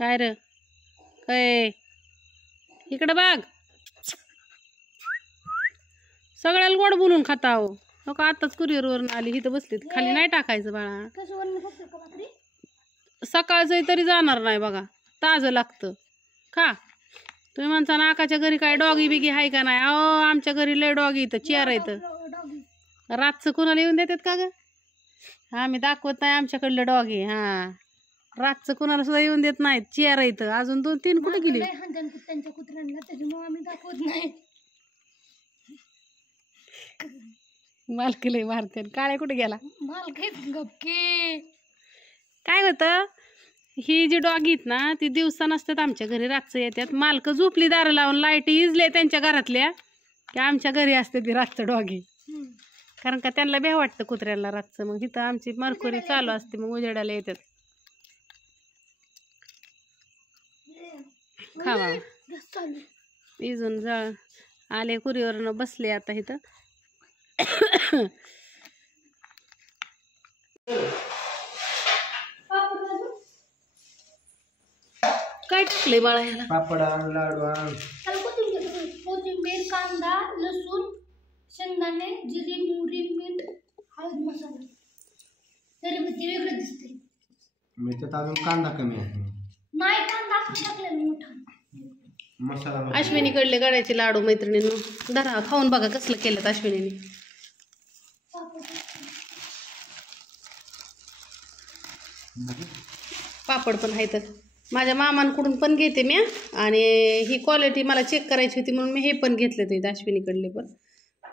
काय रे काय इकडे बघ सगळ्याला गोड बोलून खाता हो हो का आताच कुरिअरवरून आली इथं बसली खाली नाही टाकायचं बाळा सकाळचं तरी जाणार नाही बघा ताजं लागतं का तुम्ही म्हणता नाकाच्या घरी काय डॉगी बिगी आहे का नाही अहो आमच्या घरी लय डॉगी इथं चेअर येतं रातचं कोणाला येऊन देतात का ग आम्ही दाखवत नाही आमच्याकडलं डॉगी हा रातचं कोणाला सुद्धा येऊन देत नाहीत चेअर येतं अजून 2-3 कुठे गेली त्यांच्या कुत्र्यांना त्याच्यामुळे आम्ही दाखवत नाही मालकी लय मारते काळे कुठे गेला मालकी गपके काय होतं ही जी डॉगी आहेत ना ती दिवसा नसतात आमच्या घरी रातचं येतात मालक झोपली दारं लावून लाईट इजले त्यांच्या घरातल्या की आमच्या घरी असते ती रातचं डॉगी कारण का त्यांना भ्या वाटतं कुत्र्याला रातचं मग इथं आमची मरकुरी चालू असते मग उजेडाला येतात खावा इजून जळ आले कुरीवरनं बसले आता इथं काय टाकले बाळा ह्याला पापड आण लाडू आण कोथिंबीर कांदा लसूण शेंगदाणे जिरे मोहरी मीठ हळद मसाला तरी पण ते वेगळं दिसते मी त्यात अजून कांदा कमी आहे नाही कांदा टाकलेला मोठा मसाला अश्विनीकडले गळ्याचे लाडू मैत्रिणींनो धरा खाऊन बघा कसलं केलं अश्विनीने पापड पण आहेत माझ्या मामांकडून पण घेते मी आणि ही क्वालिटी मला चेक करायची होती म्हणून मी हे पण घेतले ते अश्विनीकडले पण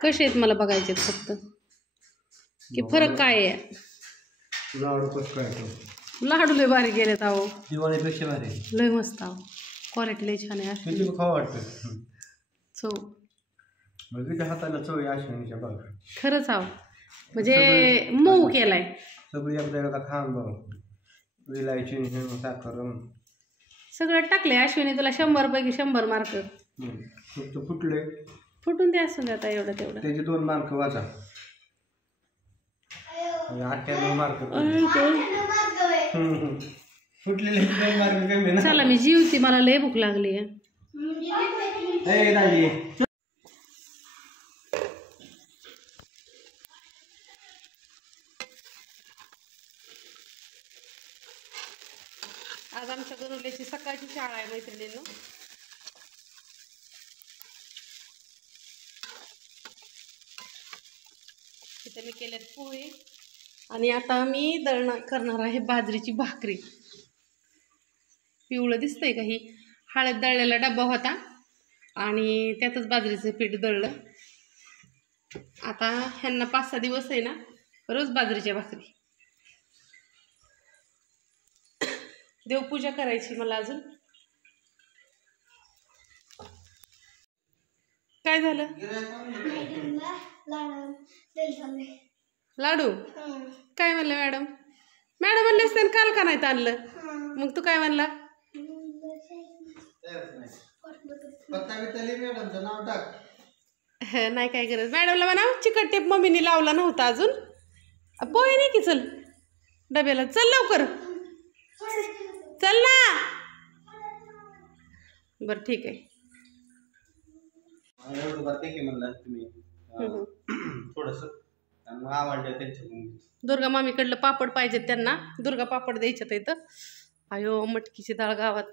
कसे आहेत मला बघायचे फक्त की फरक काय आहे लाडू कसं काय लाडू लय भारी गेलेत अहो दिवाळीपेक्षा भारी लय मस्त अहो क्वालिटी लय छान आहे किती खाऊ वाटतं चव म्हणजे हाताला चव आहे अश्विनीच्या बघ खरंच आहो म्हणजे मऊ केलाय सगळी एकदा खाऊन बघ विलायची साखर सगळं टाकले अश्विनी तुला 100 पैकी 100 मार्क फक्त फुटले फुटून ते असून आता एवढं तेवढं त्याचे 2 मार्क वाचा 98 मार्क फुटलेले 2 मार्क कमी ना चला मी जीवती मला लय भूक लागली आहे आज आमच्या गरुल्याची सकाळची शाळा आहे मैत्रिणींनो इथे मी केल्यात पोहे आणि आता मी दळण करणार आहे बाजरीची भाकरी पिवळं दिसतंय का ही हळद दळलेला डब्बा होता आणि त्यातच बाजरीचं पीठ दळलं आता ह्यांना 5-6 दिवस आहे ना रोज बाजरीच्या भाकरी देवपूजा करायची मला अजून काय झालं लाडू काय म्हणलं मॅडम मॅडम म्हणले असते काल का नाही आणलं मग तू काय म्हणला नाही काय गरज मॅडमला म्हणा चिकट टेप मम्मीने लावला नव्हता अजून पोहे नाही की चल डब्याला चल लवकर चल ना बर ठीक आहे दुर्गा मामीकडलं पापड पाहिजेत त्यांना दुर्गा पापड द्यायच्यात इथं अयो मटकीची डाळ गावात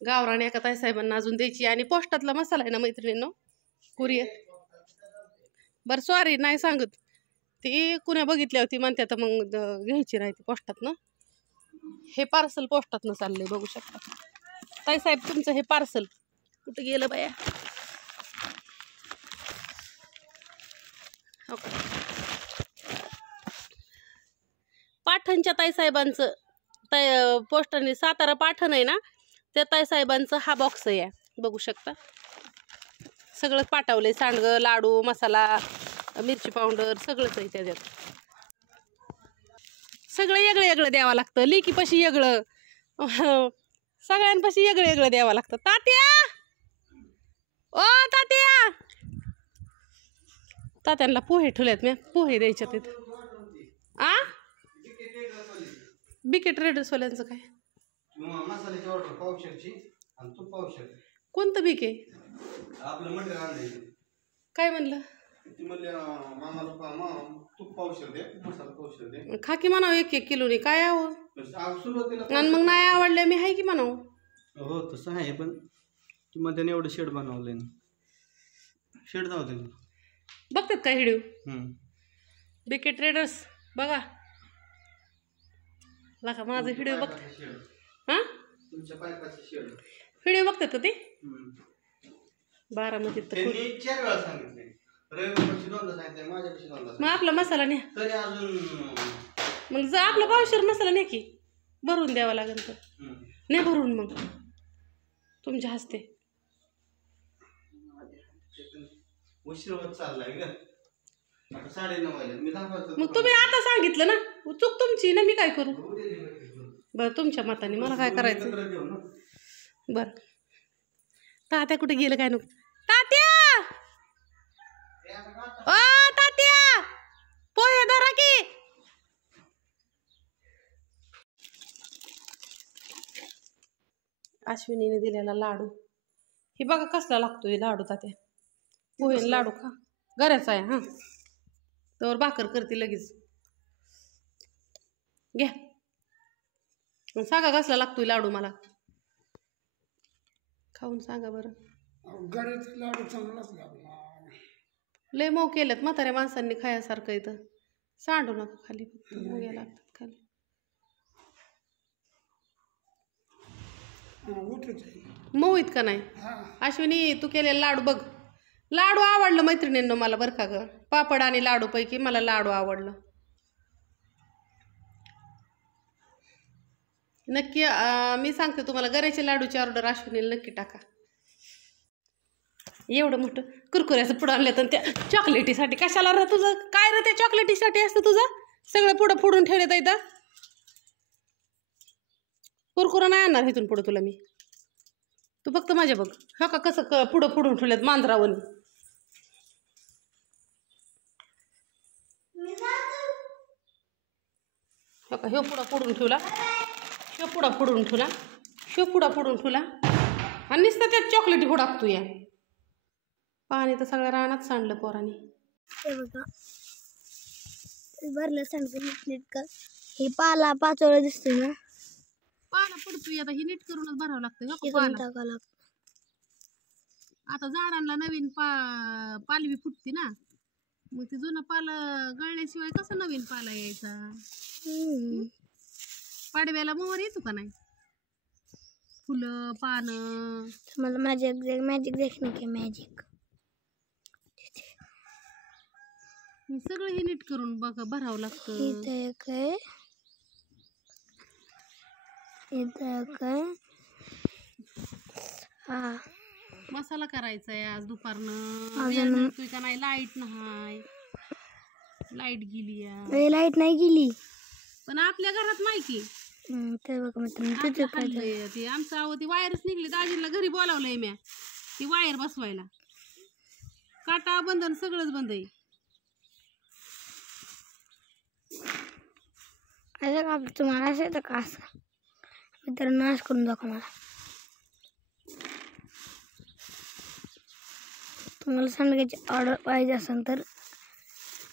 गावराने एका ताईसाहेबांना अजून द्यायची आणि पोस्टातला मसाला आहे ना मैत्रिणींनो कुरिअर बरं सॉरी नाही सांगत ती कुण्या बघितल्या होती म्हणते तर मग घ्यायची नाही ती पोस्टातनं हे पार्सल पोस्टातनं चाललंय बघू शकता ताईसाहेब तुमचं हे पार्सल कुठं गेलं बाया पाठणच्या ताईसाहेबांचं पोस्टाने सातारा पाठण आहे ना त्या ताईसाहेबांचं हा बॉक्स आहे बघू शकता सगळं पाठवलंय सांडगं लाडू मसाला मिरची पावडर सगळंच आहे त्याच्यात सगळं वेगळं वेगळं द्यावं लागतं लेकीपाशी वेगळं सगळ्यांपाशी वेगळं वेगळं द्यावं लागतं तात्या ओ तात्या तात्यांना पोहे ठेवल्यात मी पोहे द्यायच्यात तिथं आ बिकेट रेडर्सवाल्यांचं काय मसाल्याची ऑर्डर पावशेरची आणि तूप पावशेर. कोणतं बीक आहे? आपलं मटेरियल आणलंय. काय म्हणलं? ती म्हणले मामाला तूप पावशेर दे, मसाला पावशेर दे. खाकी म्हणावं 1-1 किलोनी काय आहो. सुरुवातीला आणि मग नाही आवडल्या मी आहे की म्हणावं. हो तसं आहे, पण तुम्हाला त्याने एवढं शेड बनवलंय. शेड जाऊ दे. बघतात का व्हिडिओ? बीके ट्रेडर्स बघा लका माझं व्हिडिओ बघ. हां तुमच्या पायपाची शेड व्हिडिओ बघतात का ते? बारामतीत तर त्यांनी 4 वेळा सांगितले. रविवारची 2दा सांगितले, माझ्यापेक्षा 2दा. मग आपला मसाला न्या. तरी अजून मग जर आपला पावशेर मसाला न्या की भरून द्यावा लागेल तर न्या भरून मग तुमच्या हस्ते. उशीर होत चाललाय ग. आता 9:30 वाजले. मी 10 वाजता. मग तुम्ही आता सांगितलं ना, चूक तुमची ना, मी काय करू? बरं तुमच्या मताने मला काय करायचं. बरं तात्या कुठे गेलं काय नको? तात्या ओ तात्या पोहे धरा की. अश्विनीने दिलेला लाडू हे बघा कसला लागतोय लाडू. तात्या पोहे लाडू खा, घराचा आहे. हां तर भाकर करते लगेच. घ्या सांगा कसला लागतोय लाडू, मला खाऊन सांगा बरं. घराचा लाडू चांगलाच लागला. लय मऊ केल्यात म्हाताऱ्या माणसांनी खायासारखं. इथं सांडू नका खाली, फक्त मुग्या लागतात खाली. मऊ इतका नाही. अश्विनी तू केलेला लाडू बघ. लाडू आवडलं मैत्रिणींना मला बरं का ग. पापड आणि लाडू पैकी मला लाडू आवडलं नक्की. मी सांगते तुम्हाला गऱ्याचे लाडूची ऑर्डर अश्विनीला नक्की टाका. एवढं मोठं कुरकुऱ्याचं पुढं आणलं तर त्या चॉकलेटीसाठी कशाला रे तुझं काय रे? त्या चॉकलेटीसाठी असतं तुझं सगळं पुढं फोडून ठेवण्यात येतं. कुरकुरा नाही आणणार इथून पुढं तुला मी. तू फक्त माझ्या बघ हा का कसं पुढं फोडून ठेवल्यात मांजरावून. हो का ह्यो पुढं फोडून ठेवला, ह्यो पुढं फोडून ठेवला, ह्यो पुढं फोडून ठेवला आणि नुसतं त्यात चॉकलेटी फोडाकतो. या पाणी तर सगळ्या रानात सांडलं पोरांनी. हे बघा भरलं सांगते नीट का. हे पाला पाचोळा दिसतोय ना, पाला पडतोय. आता ही नीट करूनच भरावं लागतं हे का करून पाला. टाकावं लागतं. आता झाडांना नवीन पालवी फुटते ना, मग ते जुनं पालं गळल्याशिवाय कसं नवीन पाला यायचा. पाडव्याला मोहर येतो का नाही? फुलं पानं. मला मॅजिक देखील की मॅजिक सगळं हे नीट करून बघा भरावं लागतं. इथं काय हा मसाला करायचा आहे आज दुपारनं. तू का नाही लाईट नाही, लाईट गेली. लाईट नाही गेली पण आपल्या घरात नाही की. ते बघा ते आमचं आव ती वायरच निघली. दाजीला घरी बोलावलंय म्या ती वायर बसवायला. काटा बंद आणि सगळंच बंद आहे. तुम्हाला असं येतं का असं तर नाश करून दाखवा मला. तुम्हाला सांगायची ऑर्डर पाहिजे असेल तर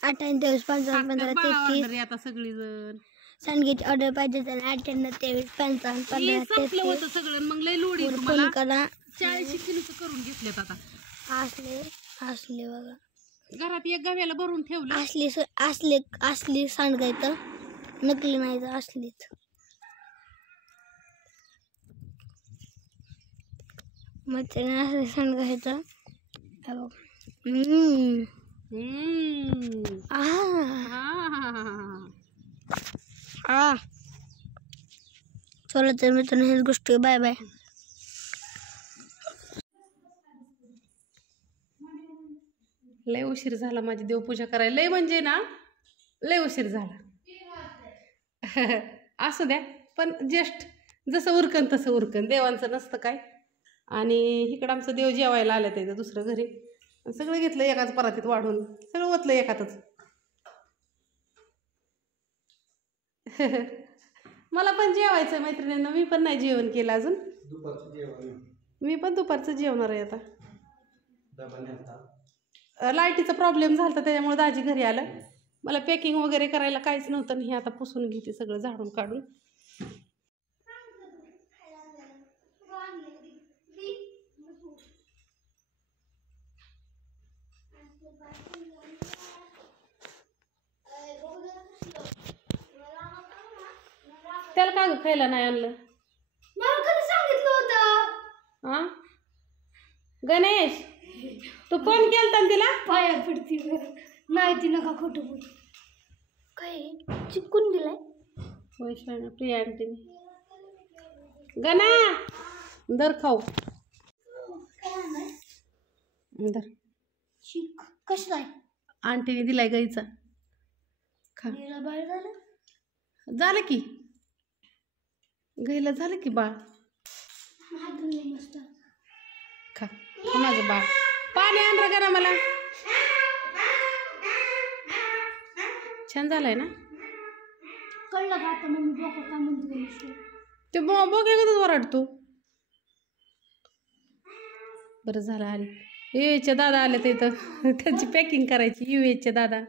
98 55 15 33. आता सगळी जण सांडग्याची ऑर्डर पाहिजे तर 98 23 55 15 संपलं होतं 33 सगळं. मग लय लोड आहे फोन तुम्हाला. करा. 40 किलोचं करून घेतल्यात आता. असले बघा घरात एक गव्याला भरून ठेवलं. असली सांडगायचं नकली नाही तर असलीच. मग त्याने असले सांडगायचं. चला तर मित्रांनो हेच गोष्टी. Bye bye. लय उशीर झाला माझी देवपूजा करायला. लय म्हणजे ना लय उशीर झाला. असू द्या पण जस्ट जसं उरकन तसं उरकन. देवांचं नसतं काय. आणि इकडं आमचं देव जेवायला आलं त्याचं दुसरं घरी. सगळं घेतलं एकाच परातीत वाढून, सगळं ओतलं एकातच. मला पण जेवायचं मैत्रिणींना, मी पण नाही जेवण केलं अजून. दुपारचं जेवण मी पण दुपारचं जेवणार आहे आता. डबा नेता. लाईटीचा प्रॉब्लेम झाला होता त्याच्यामुळे दाजी घरी आलं. मला पॅकिंग वगैरे करायला काहीच नव्हतं आणि हे आता पुसून घेते सगळं झाडून काढून. त्याला काय खायला नाही आणलं? मला कधी सांगितलं होतं? हा गणेश, तू फोन केलता ना तिला? पाया पडती नाही, ती नका खोटं बोल. काय चिपकून दिलाय? वैशाली प्रिया आंटीने. गणा दर खाऊ दर. चिक कसं आहे? आंटीने दिलाय गाईचा. खा. गेला बाहेर झालं. झालं की गाईला झालं की बाळ. मस्त खा खा माझं बाळ. पाणी आण रे गणा मला. छान झालंय ना? कळलं का आता मम्मी डोकं का म्हणते? ते बोगे कधीच ओरडतो. बरं झालं आले. युएच्या दादा आले तर इथं त्यांची पॅकिंग करायची. युएचे दादा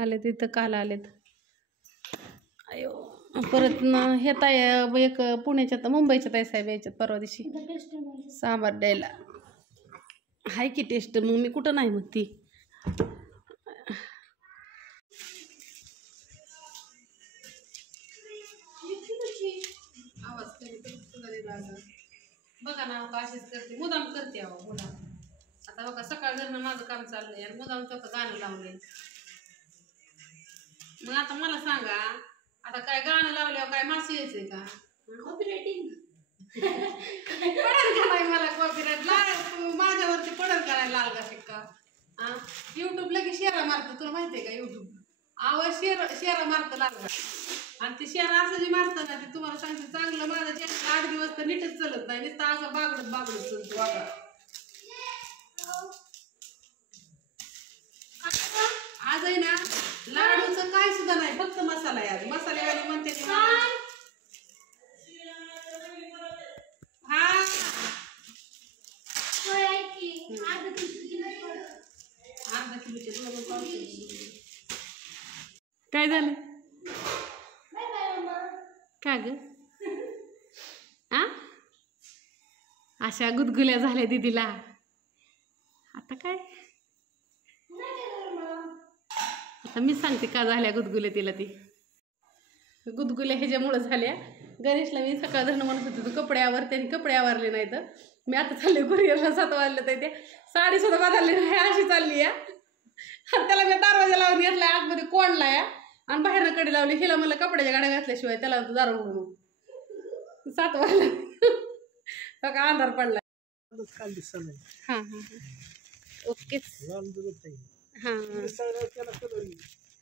आले तिथं काल आलेत. अयो परत ना हे ताई एक पुण्याच्या तर मुंबईच्या ताई साहेब यायच्यात परवा दिवशी सांबार द्यायला. हाय की टेस्ट, मग मी कुठं नाही मग ती. आवाज बघा ना अशीच करते, मुदाम करते अहो मुदाम. आता बघा सकाळ धरणं माझं काम चाललंय आणि मुदाम तर गाणं लावलंय. मग आता मला सांगा, आता काय गाणं लावल्यावर काय मासे यायचंय का? कॉपीराइटिंग पडल का नाही मला कॉपीराइट? माझ्यावरती पडल का नाही लाल का शिक्का? हा युट्यूब लगेच शेरा मारतं, तुला माहितीये का? युट्यूब आवाज शेरा मारतं लाल का. आणि ते शेरा असं जे मारतं ना ते तुम्हाला सांगते चांगलं. माझं चॅनल 8 दिवस तर नीटच चालत नाही, नुसतं असं बागडत चालतो वागा. आज आहे ना लाडूचं काय सुद्धा नाही, फक्त मसाला आहे. आज मसालेवाली म्हणते ती हा अर्धा किलोचे 2 पावशे. काय झालं? का ग? आ अशा गुदगुल्या झाल्या दीदीला. आता काय आता मी सांगते का झाल्या गुदगुल्या तिला. ती गुदगुल्या ह्याच्यामुळं झाल्या. गणेशला मी सकाळ धरणं म्हणत होते तू कपडे आवरते आणि कपडे आवरले नाही तर मी आता चालले कुरिअरला 7 वाजले तर त्या साडी सुद्धा बदलली नाही अशी चालली या. त्याला मी दरवाजा लावून घेतलाय, आतमध्ये कोंडला या आणि बाहेरनं कडे लावली. हिला मला कपड्याच्या गाड्या घातल्याशिवाय त्याला दार उघडून 7 वाजले. बघा अंधार पडला. हां हां ओके हां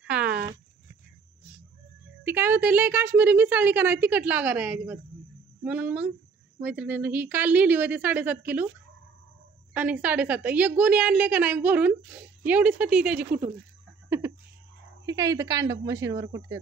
हां. ती काय होते लय काश्मीरी मिसळली का नाही तिखट लागा नाही अजिबात. म्हणून मग मैत्रिणीनं ही काल लिहिली होती 7.5 किलो आणि 7.5 एक गोणी आणले का नाही भरून एवढीच होती त्याची कुठून. हे काय इथं कांडप मशीनवर कुठतात.